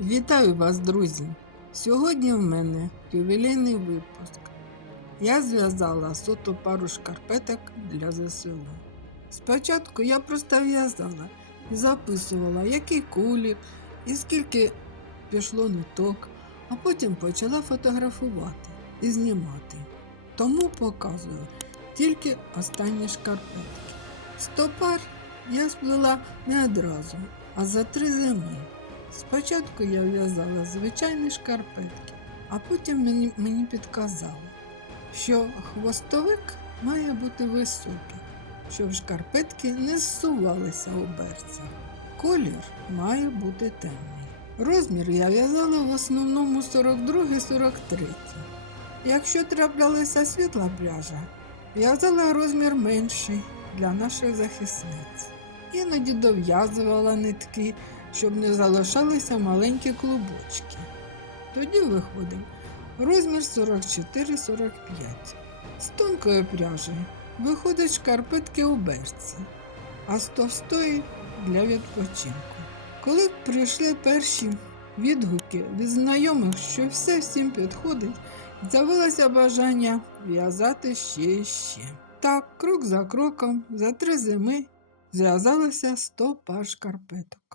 Вітаю вас, друзі! Сьогодні в мене ювілейний випуск. Я зв'язала соту пару шкарпеток для ЗСУ. Спочатку я просто в'язала і записувала, який кулік і скільки пішло ниток, а потім почала фотографувати і знімати. Тому показую тільки останні шкарпетки. Сто пар я сплела не одразу, а за три зими. Спочатку я в'язала звичайні шкарпетки, а потім мені, мені підказали, що хвостовик має бути високий, щоб шкарпетки не зсувалися у берцях. Колір має бути темний. Розмір я в'язала в основному 42-43. Якщо траплялася світла пряжа, в'язала розмір менший для наших захисниць. Іноді дов'язувала нитки, щоб не залишалися маленькі клубочки. Тоді виходив розмір 44-45. З тонкої пряжі виходять шкарпетки у берці, а з товстої для відпочинку. Коли прийшли перші відгуки від знайомих, що все всім підходить, з'явилося бажання в'язати ще і ще. Так, крок за кроком, за три зими зв'язалося 100 пар шкарпеток.